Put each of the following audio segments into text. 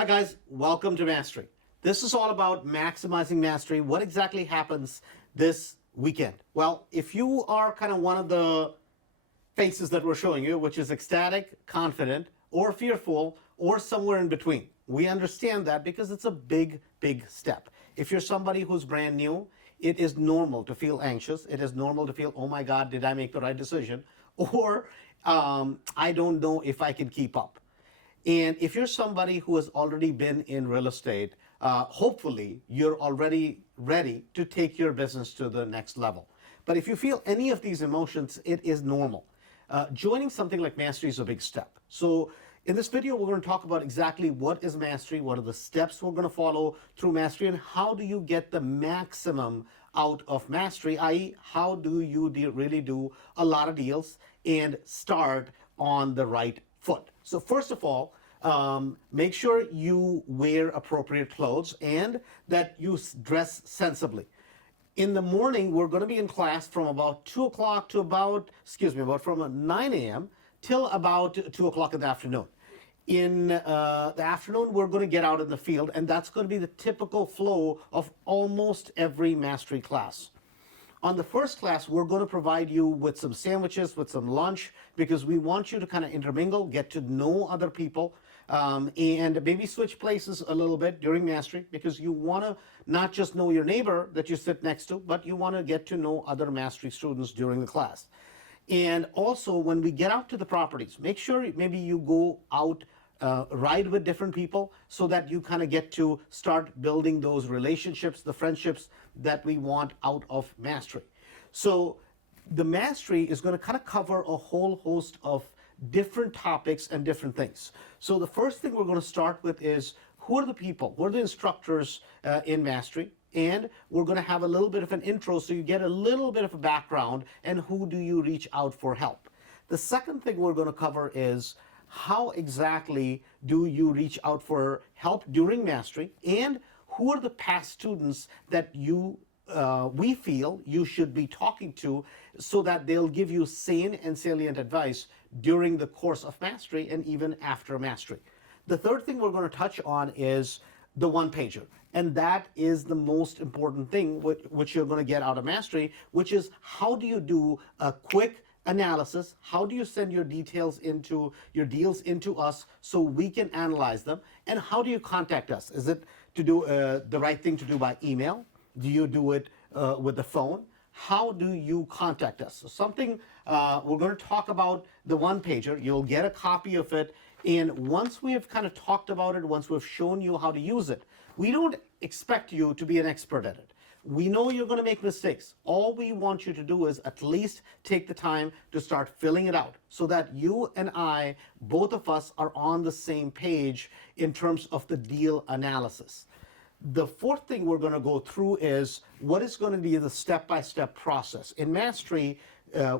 Hi, guys. Welcome to Mastery. This is all about maximizing mastery. What exactly happens this weekend? Well, if you are kind of one of the faces that we're showing you, which is ecstatic, confident, or fearful, or somewhere in between, we understand that because it's a big, big step. If you're somebody who's brand new, it is normal to feel anxious. It is normal to feel, oh my God, did I make the right decision? Or I don't know if I can keep up. And if you're somebody who has already been in real estate, hopefully you're already ready to take your business to the next level. But if you feel any of these emotions, it is normal. Joining something like Mastery is a big step. So in this video, we're going to talk about exactly what is Mastery, what are the steps we're going to follow through Mastery, and how do you get the maximum out of Mastery, i.e. how do you really do a lot of deals and start on the right foot. So first of all, make sure you wear appropriate clothes and that you dress sensibly. In the morning, we're going to be in class from about 2 o'clock to about from 9 a.m. till about 2 o'clock in the afternoon. In the afternoon, we're going to get out in the field, and that's going to be the typical flow of almost every mastery class. On the first class, we're going to provide you with some sandwiches, with some lunch, because we want you to kind of intermingle, get to know other people, and maybe switch places a little bit during mastery, because you want to not just know your neighbor that you sit next to, but you want to get to know other mastery students during the class. And also, when we get out to the properties, make sure maybe you go out, ride with different people so that you kind of get to start building those relationships, the friendships that we want out of mastery. So the mastery is going to kind of cover a whole host of different topics and different things. So the first thing we're going to start with is who are the people, who are the instructors in mastery, and we're going to have a little bit of an intro so you get a little bit of a background and who do you reach out for help. The second thing we're going to cover is how exactly do you reach out for help during mastery, and who are the past students that we feel you should be talking to so that they'll give you sane and salient advice during the course of mastery and even after mastery. The third thing we're going to touch on is the one pager. And that is the most important thing which you're going to get out of mastery, which is how do you do a quick analysis? How do you send your deals into us so we can analyze them? And how do you contact us? Is it to do the right thing to do by email? Do you do it with the phone? How do you contact us? So something we're going to talk about the one pager. You'll get a copy of it. And once we have kind of talked about it, once we've shown you how to use it, we don't expect you to be an expert at it. We know you're going to make mistakes. All we want you to do is at least take the time to start filling it out so that you and I, both of us, are on the same page in terms of the deal analysis. The fourth thing we're going to go through is what is going to be the step-by-step process. In Mastery,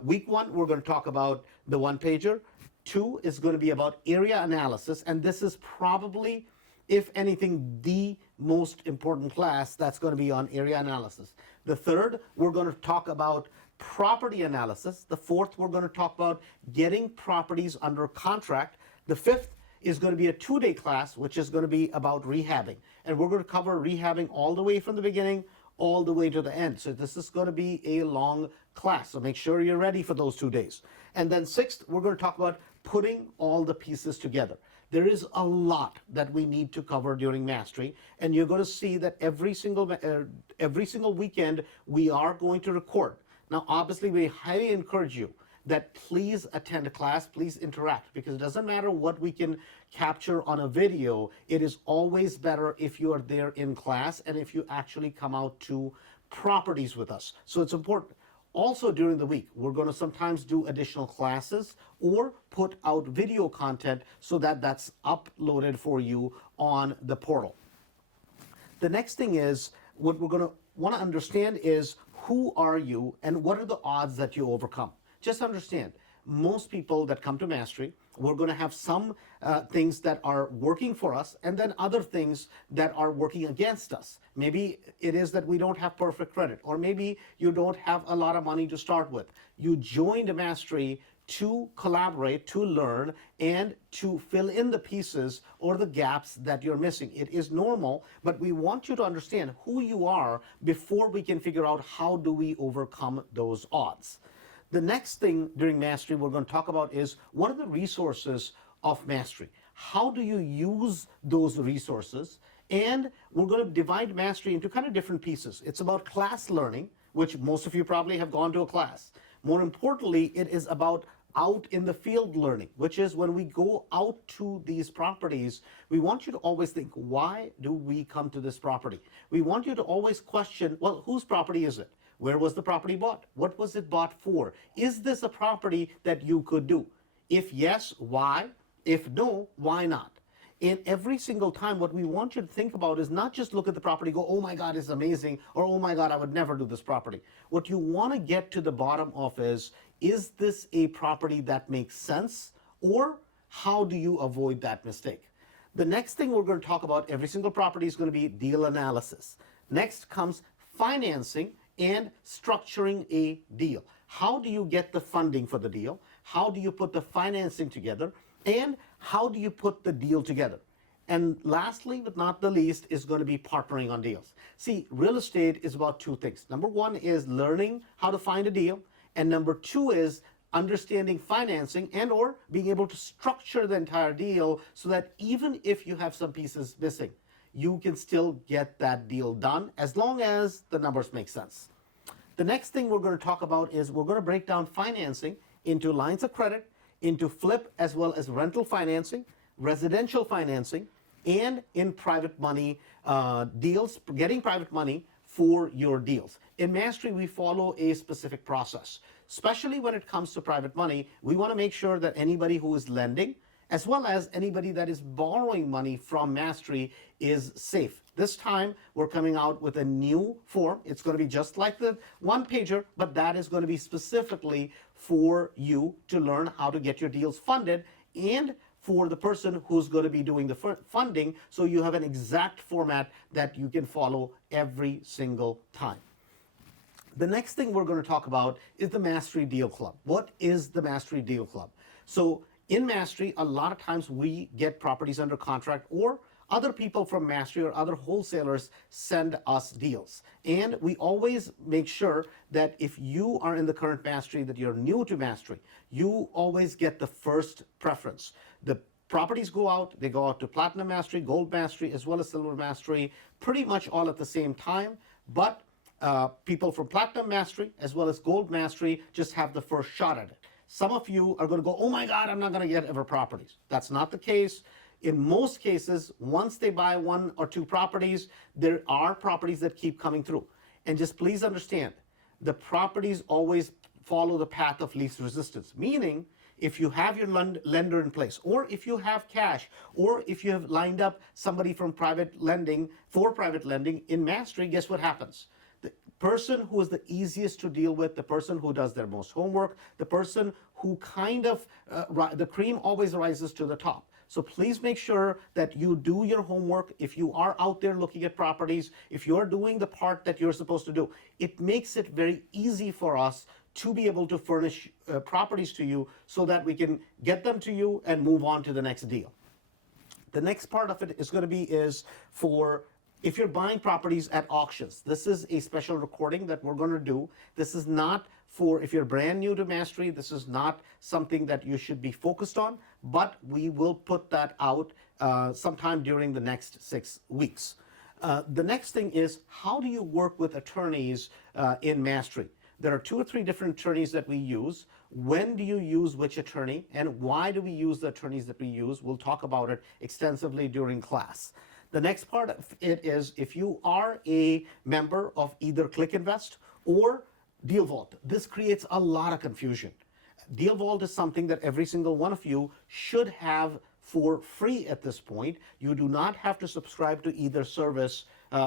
week one, we're going to talk about the one pager. 2 is going to be about area analysis, and this is probably, if anything, the most important class that's going to be on area analysis. The third, we're going to talk about property analysis. The fourth, we're going to talk about getting properties under contract. The fifth is going to be a 2-day class, which is going to be about rehabbing. And we're going to cover rehabbing all the way from the beginning all the way to the end. So this is going to be a long class. So make sure you're ready for those 2 days. And then sixth, we're going to talk about putting all the pieces together. There is a lot that we need to cover during mastery, and you're going to see that every single weekend we are going to record. Now, obviously, we highly encourage you that please attend a class, please interact, because it doesn't matter what we can capture on a video. It is always better if you are there in class and if you actually come out to properties with us. So it's important. Also during the week, we're going to sometimes do additional classes or put out video content so that that's uploaded for you on the portal. The next thing is what we're going to want to understand is who are you and what are the odds that you overcome. Just understand, most people that come to Mastery, we're going to have some things that are working for us and then other things that are working against us. Maybe it is that we don't have perfect credit, or maybe you don't have a lot of money to start with. You joined Mastery to collaborate, to learn, and to fill in the pieces or the gaps that you're missing. It is normal, but we want you to understand who you are before we can figure out how do we overcome those odds. The next thing during mastery we're going to talk about is what are the resources of mastery? How do you use those resources? And we're going to divide mastery into kind of different pieces. It's about class learning, which most of you probably have gone to a class. More importantly, it is about out in the field learning, which is when we go out to these properties, we want you to always think, why do we come to this property? We want you to always question, well, whose property is it? Where was the property bought? What was it bought for? Is this a property that you could do? If yes, why? If no, why not? And every single time, what we want you to think about is not just look at the property, go, oh my God, it's amazing, or oh my God, I would never do this property. What you want to get to the bottom of is this a property that makes sense, or how do you avoid that mistake? The next thing we're going to talk about, every single property is going to be deal analysis. Next comes financing and structuring a deal. How do you get the funding for the deal? How do you put the financing together? And how do you put the deal together? And lastly, but not the least, is going to be partnering on deals. See, real estate is about two things. Number one is learning how to find a deal. And number two is understanding financing and or being able to structure the entire deal so that even if you have some pieces missing, you can still get that deal done as long as the numbers make sense. The next thing we're going to talk about is we're going to break down financing into lines of credit, into flip as well as rental financing, residential financing, and in private money deals, getting private money for your deals. In Mastery, we follow a specific process. Especially when it comes to private money, we want to make sure that anybody who is lending, as well as anybody that is borrowing money from Mastery, is safe. This time, we're coming out with a new form. It's going to be just like the one pager, but that is going to be specifically for you to learn how to get your deals funded and for the person who's going to be doing the funding, so you have an exact format that you can follow every single time. The next thing we're going to talk about is the Mastery Deal Club. What is the Mastery Deal Club? So in Mastery, a lot of times we get properties under contract, or other people from Mastery or other wholesalers send us deals. And we always make sure that if you are in the current Mastery, that you're new to Mastery, you always get the first preference. The properties go out, they go out to Platinum Mastery, Gold Mastery, as well as Silver Mastery, pretty much all at the same time. But people from Platinum Mastery as well as Gold Mastery just have the first shot at it. Some of you are going to go, oh my God, I'm not going to get ever properties. That's not the case. In most cases, once they buy one or two properties, there are properties that keep coming through. And just please understand, the properties always follow the path of least resistance, meaning if you have your lender in place, or if you have cash, or if you have lined up somebody from private lending for private lending in Mastery, guess what happens? The person who is the easiest to deal with, the person who does their most homework, the person who kind of, the cream always rises to the top. So please make sure that you do your homework. If you are out there looking at properties, if you're doing the part that you're supposed to do, it makes it very easy for us to be able to furnish properties to you so that we can get them to you and move on to the next deal. The next part of it is going to be for if you're buying properties at auctions. This is a special recording that we're going to do. This is not for if you're brand new to Mastery. This is not something that you should be focused on, but we will put that out sometime during the next 6 weeks. The next thing is, how do you work with attorneys in Mastery? There are 2 or 3 different attorneys that we use. When do you use which attorney, and why do we use the attorneys that we use? We'll talk about it extensively during class. The next part of it is, if you are a member of either ClickInvest or DealVault, this creates a lot of confusion. DealVault is something that every single one of you should have for free at this point. You do not have to subscribe to either service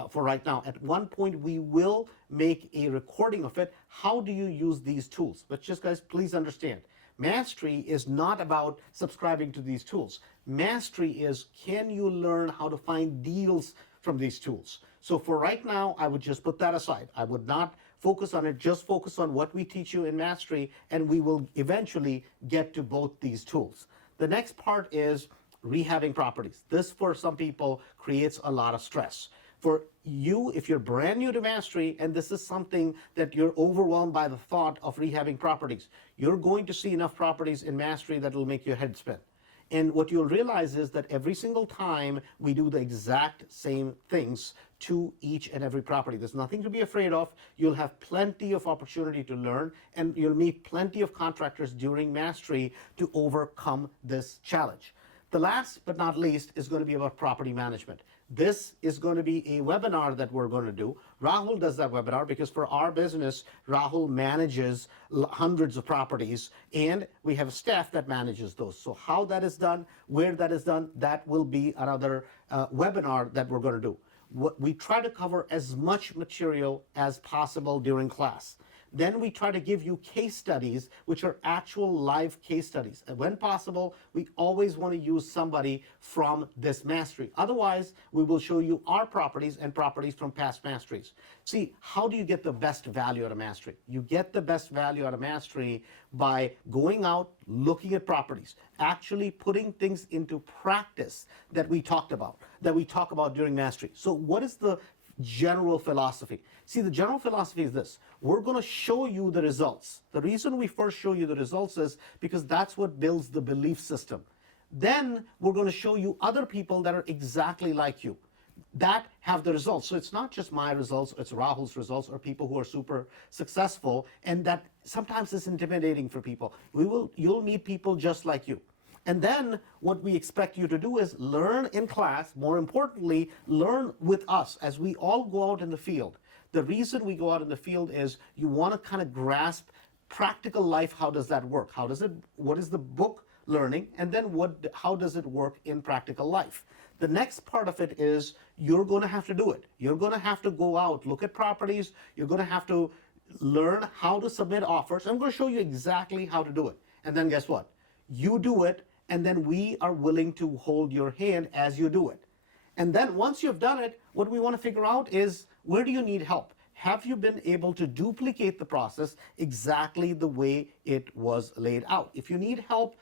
for right now. At one point, we will make a recording of it. How do you use these tools? But just guys, please understand, Mastery is not about subscribing to these tools. Mastery is, can you learn how to find deals from these tools? So for right now, I would just put that aside. I would not focus on it. Just focus on what we teach you in Mastery, and we will eventually get to both these tools. The next part is rehabbing properties. This, for some people, creates a lot of stress. For you, if you're brand new to Mastery, and this is something that you're overwhelmed by the thought of rehabbing properties, you're going to see enough properties in Mastery that will make your head spin. And what you'll realize is that every single time we do the exact same things to each and every property. There's nothing to be afraid of. You'll have plenty of opportunity to learn, and you'll meet plenty of contractors during Mastery to overcome this challenge. The last but not least is going to be about property management. This is going to be a webinar that we're going to do. Rahul does that webinar because for our business, Rahul manages hundreds of properties, and we have staff that manages those. So how that is done, where that is done, that will be another webinar that we're going to do. We try to cover as much material as possible during class. Then we try to give you case studies, which are actual live case studies. And when possible, we always want to use somebody from this Mastery. Otherwise, we will show you our properties and properties from past Masteries. See, how do you get the best value out of Mastery? You get the best value out of Mastery by going out, looking at properties, actually putting things into practice that we talk about during Mastery. So what is the general philosophy? See, the general philosophy is this. We're going to show you the results. The reason we first show you the results is because that's what builds the belief system. Then we're going to show you other people that are exactly like you that have the results. So it's not just my results, it's Rahul's results, or people who are super successful, and that sometimes is intimidating for people. You'll meet people just like you. And then what we expect you to do is learn in class, more importantly, learn with us as we all go out in the field. The reason we go out in the field is you want to kind of grasp practical life. How does that work? What is the book learning? And then how does it work in practical life? The next part of it is you're going to have to do it. You're going to have to go out, look at properties. You're going to have to learn how to submit offers. I'm going to show you exactly how to do it. And then guess what? You do it, and then we are willing to hold your hand as you do it. And then once you've done it, what we want to figure out is, where do you need help? Have you been able to duplicate the process exactly the way it was laid out? If you need help,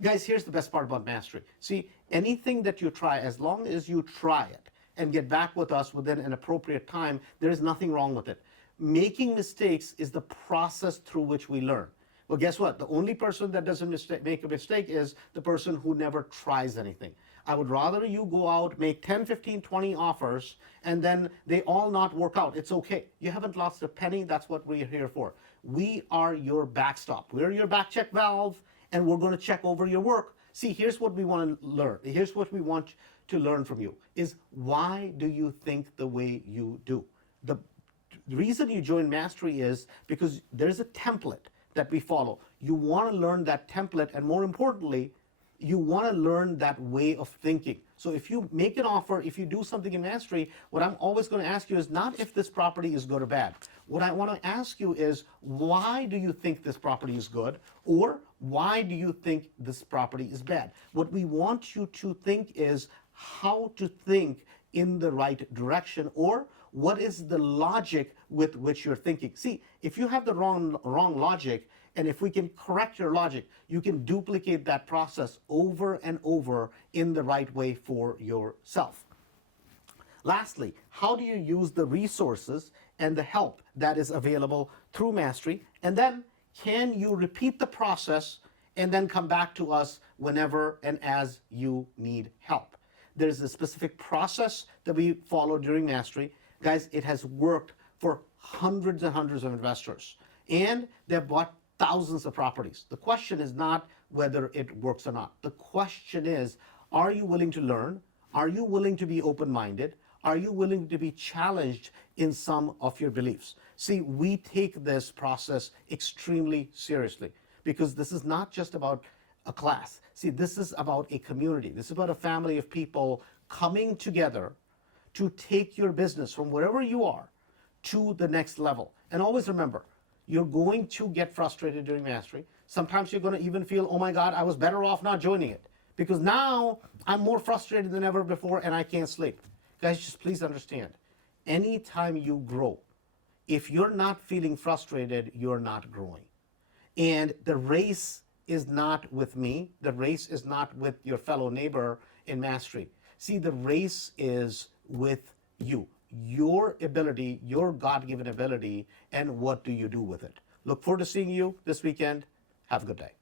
guys, here's the best part about Mastery. See, anything that you try, as long as you try it and get back with us within an appropriate time, there is nothing wrong with it. Making mistakes is the process through which we learn. Well, guess what? The only person that doesn't make a mistake is the person who never tries anything. I would rather you go out, make 10, 15, 20 offers, and then they all not work out. It's okay. You haven't lost a penny. That's what we're here for. We are your backstop. We're your back check valve, and we're going to check over your work. See, here's what we want to learn. Here's what we want to learn from you is, why do you think the way you do? The reason you join Mastery is because there's a template that we follow. You want to learn that template, and more importantly, you want to learn that way of thinking. So if you make an offer, if you do something in Mastery, what I'm always going to ask you is not if this property is good or bad. What I want to ask you is, why do you think this property is good? Or why do you think this property is bad? What we want you to think is how to think in the right direction, or what is the logic with which you're thinking. See, if you have the wrong logic, and if we can correct your logic, you can duplicate that process over and over in the right way for yourself. Lastly, how do you use the resources and the help that is available through Mastery? And then can you repeat the process and then come back to us whenever and as you need help? There's a specific process that we follow during Mastery. Guys, it has worked for hundreds and hundreds of investors, and they've bought thousands of properties. The question is not whether it works or not. The question is, are you willing to learn? Are you willing to be open-minded? Are you willing to be challenged in some of your beliefs? See, we take this process extremely seriously because this is not just about a class. See, this is about a community. This is about a family of people coming together to take your business from wherever you are to the next level. And always remember, you're going to get frustrated during Mastery. Sometimes you're going to even feel, oh my God, I was better off not joining it because now I'm more frustrated than ever before and I can't sleep. Guys, just please understand, anytime you grow, If you're not feeling frustrated, you're not growing. And the race is not with me. The race is not with your fellow neighbor in mastery. See, the race is with you, your ability, your God given ability, and what do you do with it? Look forward to seeing you this weekend. Have a good day.